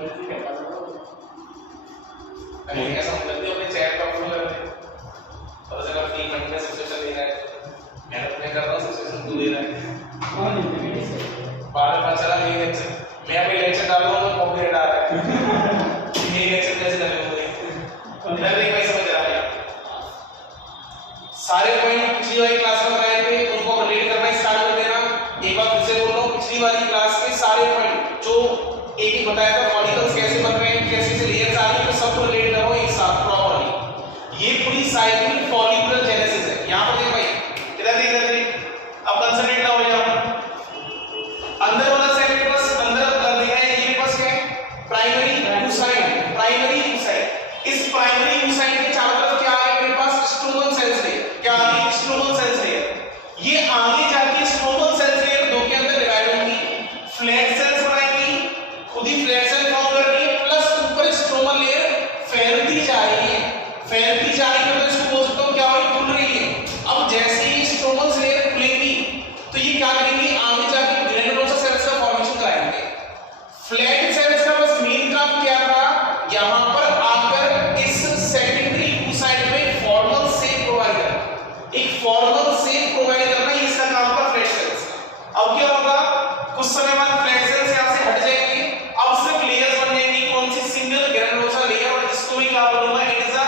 अरे ऐसा हम करते अपने चैट का फुल करते और जगह फ्री फंड में सिचुएशन दे रहा है, मेहनत मैं कर रहा हूँ, सिचुएशन तू दे रहा है। बाद में पता चला ये लेक्चर मैं अभी लेक्चर डाल रहा हूँ तो कॉपीराइट आ रहा है। ये लेक्चर कैसे लगे हुए हैं इधर नहीं मैं समझ रहा है। सारे पॉइंट पिछली वाली क्लास में कराए थे उनको रिलेट करना स्टार्ट कर देना। एक बार फिर से बोल रहा हूँ, पिछली वाली क्लास के सारे पॉइंट जो एक ही बताया था, फॉलिकल्स कैसे बन रहे हैं, कैसे से लेयर्स आ रही है, तो सबको रिलेट करो एक साथ प्रॉपर्ली। ये पूरी साइकिल फॉलिकुलर जेनेसिस है। यहां पर देख भाई इधर देख अब कंसंट्रेट ना हो जाओ। अंदर वाला सेल के पास अंदर देखा है ये पास क्या है, प्राइमरी यूसाइड। प्राइमरी यूसाइड, इस प्राइमरी यूसाइड के चारों तरफ क्या है मेरे पास, स्ट्रोमल सेल्स है। क्या आ गई, स्ट्रोमल सेल्स है। ये आगे जाके स्ट्रोमल सेल्स लेयर दो के अंदर डिवाइड होंगी, फ्लैट सेल्स बनाएंगी, खुद ही फ्लैट सेल फॉर्म कर रही है, प्लस ऊपर स्ट्रोमल लेयर फैलती जा रही है। फैलती जा रही है तो इसको बोल सकता हूं क्या हुई, खुल रही है। अब जैसे ही स्ट्रोमल लेयर खुलेगी तो ये क्या करेंगी, आगे जाके ग्रैनुलोसा सेल्स का फॉर्मेशन कराएंगे। फ्लैट सेल्स का बस मेन काम क्या था, यहां पर आकर इस सेकेंडरी यूसाइड में फॉर्मल शेप प्रोवाइड करना, एक फॉर्मल शेप प्रोवाइड करना, ये इसका काम था फ्लैट सेल्स। अब क्या होगा, कुछ समय बाद फ्लैट सेल्स यहां से हट जाएंगे, अब सिर्फ लेयर्स बन जाएंगी। कौन सी, सिंगल ग्रैनुलोसा लेयर। और इसको मैं क्या बोलूंगा, इट इज अ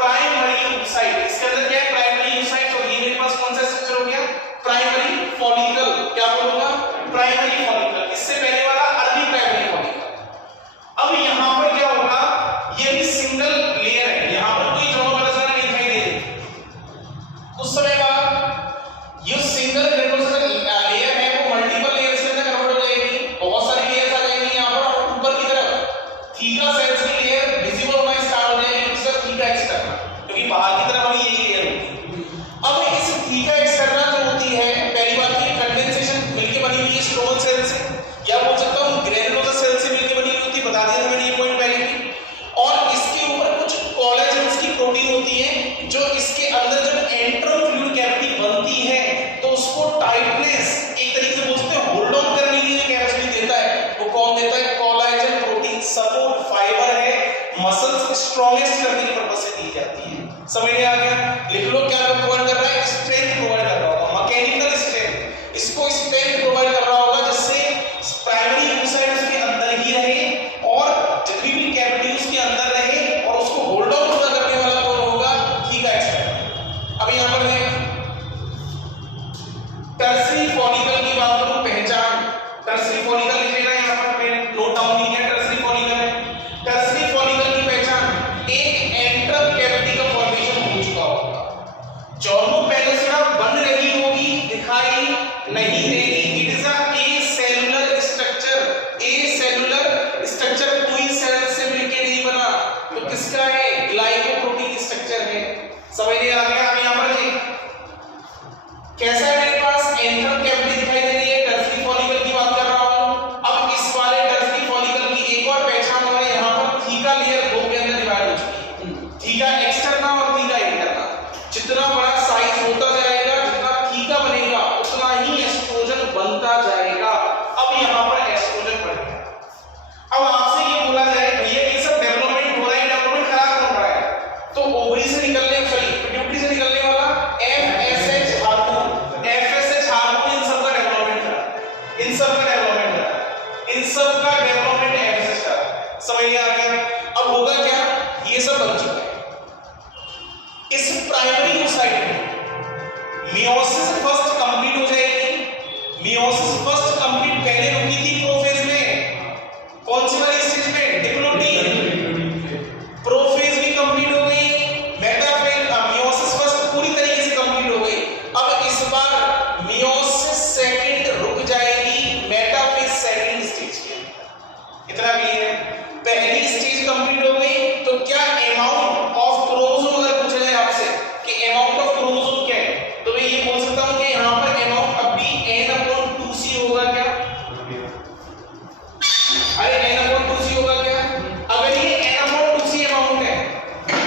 प्राइमरी यूसाइड। इसके अंदर क्या है, प्राइमरी यूसाइड। और ये मेरे पास कौन सा स्ट्रक्चर हो गया, प्राइमरी फॉलिकल। क्या बोलूंगा, प्राइमरी फॉलिकल। इससे पहले वाला अर्ली प्राइमरी फॉलिकल। अब यहां पर क्या होगा, ये भी सिंगल लेयर है, यहां पर कोई जॉइंट वाला नहीं दिखाई दे रही। उस समय बाद ये सिंगल ग्रैनुलोसा लेयर है वो मल्टीपल लेयर्स के अंदर कन्वर्ट हो जाएगी, बहुत सारी लेयर्स आ जाएंगी यहां पर। और ऊपर की तरफ थीका सेल्स की लेयर विजिबल होना स्टार्ट हो जाएगी, जिसका थीका एक्सटर्ना, क्योंकि बाहर की तरफ वाली यही लेयर होती है। अब इस थीका एक्सटर्ना जो होती है, पहली बात ये कंडेंसेशन मिलके बनी हुई है स्ट्रोमल सेल से, या बोल सकता हूं ग्रैनुलोसा सेल से मिलके बनी हुई होती है, बता दिया था मैंने ये पॉइंट पहले भी। और इसके ऊपर कुछ कोलेजन्स की प्रोटीन होती है जो इसके अंदर जब एंट्रल फ्लूइड कैविटी बनती है तो उसको टाइटनेस, एक तरीके से बोल सकते हैं होल्ड ऑन करने के लिए कैपेसिटी देता है। वो कौन देता है, कोलेजन प्रोटीन। सपोर्ट फाइबर है, मसल्स स्ट्रॉन्गेस्ट करने के पर्पस से दी जाती है। समझ में आ गया, लिख लो क्या प्रोवाइड कर रहा है, स्ट्रेंथ प्रोवाइड कर रहा होगा, मैकेनिकल स्ट्रेंथ। इसको स्ट्रेंथ प्रोवाइड कर रहा होगा जिससे प्राइमरी यूसाइड उसके अंदर ही रहे और जितनी भी कैविटी उसके अंदर रहे, और उसको होल्ड ऑन पूरा करने वाला कौन होगा, थीका एक्सटर्ना। अब यहां पर देख टर्सरी फॉलिकल की बात करूं, पहचान। टर्सरी फॉलिकल लिख लेना यहां पर, नोट डाउन कीजिए टर्सरी फॉलिकल है। टर्सरी फॉलिकल की पहचान, एक एंट्रल कैविटी का फॉर्मेशन हो चुका होगा, जॉर्मोपेलेसिया बन रही होगी, दिखाई नहीं देगी। It is a cellular structure. A cellular structure कोई सेल से मिलके नहीं बना, तो किसका है, ग्लाइकोप्रोटीन स्ट्रक्चर है। समझ में आ गया। अब यहां पर देख कैसा है, मेरे पास एंट्रल कैविटी दिखाई दे रही है, टर्सरी फॉलिकल की बात कर रहा हूं। अब इस वाले टर्सरी फॉलिकल की एक और पहचान हो है, यहां पर थीका लेयर दो के अंदर डिवाइड हो चुकी है, थीका एक्सटर्ना और थीका इंटरना। जितना बड़ा साइज होता जाएगा, जितना थीका बनेगा, उतना ही एस्ट्रोजन बनता जाएगा। अब यहां पर एस्ट्रोजन बढ़ गया। अब आपसे ये बोला जाए भैया ये सब डेवलपमेंट हो रहा है, डेवलपमेंट खराब हो रहा है, तो ओवरी से निकलने, सॉरी पिट्यूटरी से निकलने वाला FSH हार्मोन, FSH हार्मोन इन सब का डेवलपमेंट करा, इन सब का डेवलपमेंट करा, इन सब का डेवलपमेंट FSH करा। समझ में आ गया। अब होगा क्या, ये सब बन चुका है। इस प्राइमरी यूसाइड में मियोसिस फर्स्ट कंप्लीट हो जाएगी। मियोसिस फर्स्ट कंप्लीट पहले रुकी थी प्रोफेज में, कौन सी वाली स्टेज में, डिप्लोइड। प्रोफेज भी कंप्लीट हो गई, मेटाफेज, मियोसिस फर्स्ट पूरी तरीके से कंप्लीट हो गई। अब इस बार मियोसिस सेकंड रुक जाएगी, मेटाफेज सेकंड स्टेज के। इतना क्लियर है। पहली स्टेज कंप्लीट हो गई, तो क्या अमाउंट ऑफ क्रोमोसोम, अगर पूछा जाए आपसे कि अमाउंट ऑफ क्रोमोसोम क्या है, तो मैं ये बोल सकता हूं कि यहां पर अमाउंट अब भी n/2c होगा। क्या, अरे n/2c होगा क्या, अगर ये n/2c अमाउंट है,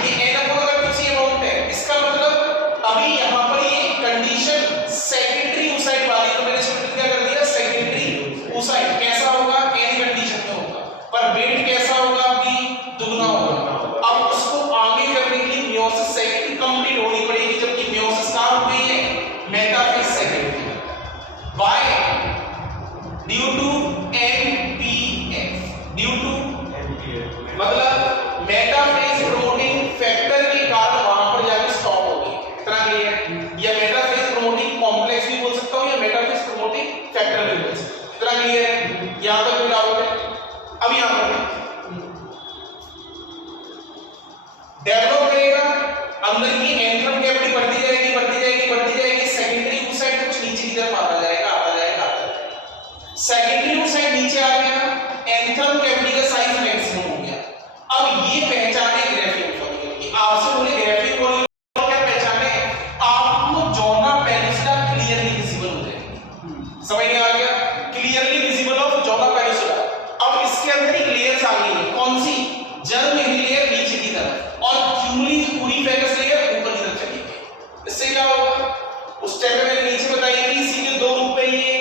ये n/2c अमाउंट है, इसका मतलब अभी यहां पर ये कंडीशन सेकेंडरी यूसाइड वाली, तो मैंने इसको क्या कर दिया, सेकेंडरी यूसाइड। कैसा होगा, n कंडीशन में होगा, पर secondary Y due to MPF due to मतलब मेटाफेज प्रोमोटिंग फैक्टर के कारण वहां पर जाके स्टॉप हो गई। इतना क्लियर? या मेटाफेज प्रोमोटिंग कॉम्प्लेक्स भी बोल सकता हूं या मेटाफेज प्रोमोटिंग फैक्टर भी बोल सकता हूं। इतना क्लियर है? यहां तक कोई डाउट है? अब यहां पर डेवलप करेगा अंदर की एंथ्रम कैविटी बढ़ती जाएगी बढ़ती जाएगी बढ़ती जाएगी। सेकेंडरी oocyte कुछ नीचे की तरफ आता जाएगा आता जाएगा आता जाएगा। सेकेंडरी oocyte नीचे आ गया, एंथ्रम कैविटी का साइज मैक्सिमम हो गया। अब ये पहचाने ग्राफिक फॉलिकल की। आपसे बोले ग्राफिक फॉलिकल क्या पहचाने? आपको जोना पेनिसुला क्लियरली विजिबल हो जाएगी। समझ में आ गया? क्लियरली विजिबल ऑफ जोना पेनिसुला। अब इसके अंदर एक लेयर्स आ गई है। कौन सी? जर्म लेयर नीचे की तरफ और क्यूमुली पूरी फेकस लेयर ऊपर की तरफ चली गई। इससे क्या होगा? उस टाइम में मैंने नीचे बताई थी इसी के दो रूप है। ये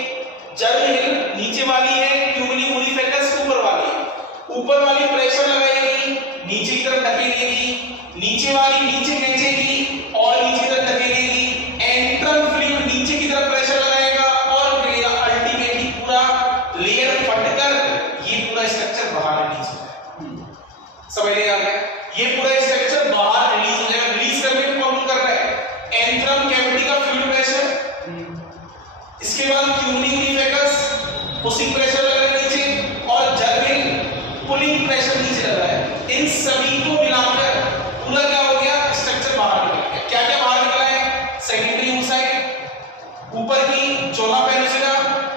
जर्म हिल नीचे वाली है, क्यूमुली पूरी फेकस ऊपर वाली है। ऊपर वाली प्रेशर लगाएगी, नीचे की तरफ धकेलेगी, नीचे वाली नीचे खींचेगी और नीचे की तरफ धकेलेगी। एंट्रम फ्लूइड नीचे की तरफ प्रेशर लगाएगा और निकलेगा। अल्टीमेटली पूरा लेयर फटकर ये पूरा स्ट्रक्चर बाहर रिलीज हो जाएगा। समझ में आ गया? ये पूरा स्ट्रक्चर बाहर रिलीज हो जाएगा। रिलीज करने में कौन कर रहा है? एंथ्रम कैविटी का फ्लूइड प्रेशर, इसके बाद क्यूमुली फेकस पुशिंग प्रेशर लग रहा है नीचे और जर्मिल पुलिंग प्रेशर नीचे लग रहा है। इन सभी को मिलाकर पूरा क्या हो गया? स्ट्रक्चर बाहर निकल गया। क्या क्या बाहर निकला है? सेकेंडरी oocyte, ऊपर की जोना पेनिसुला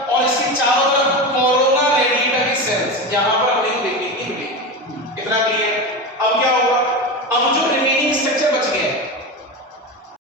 और इसके चारों तरफ कोरोना रेडिएटा के सेल्स यहां पर अपने को देखने को मिलेंगे। इतना क्लियर? अब क्या होगा? अब जो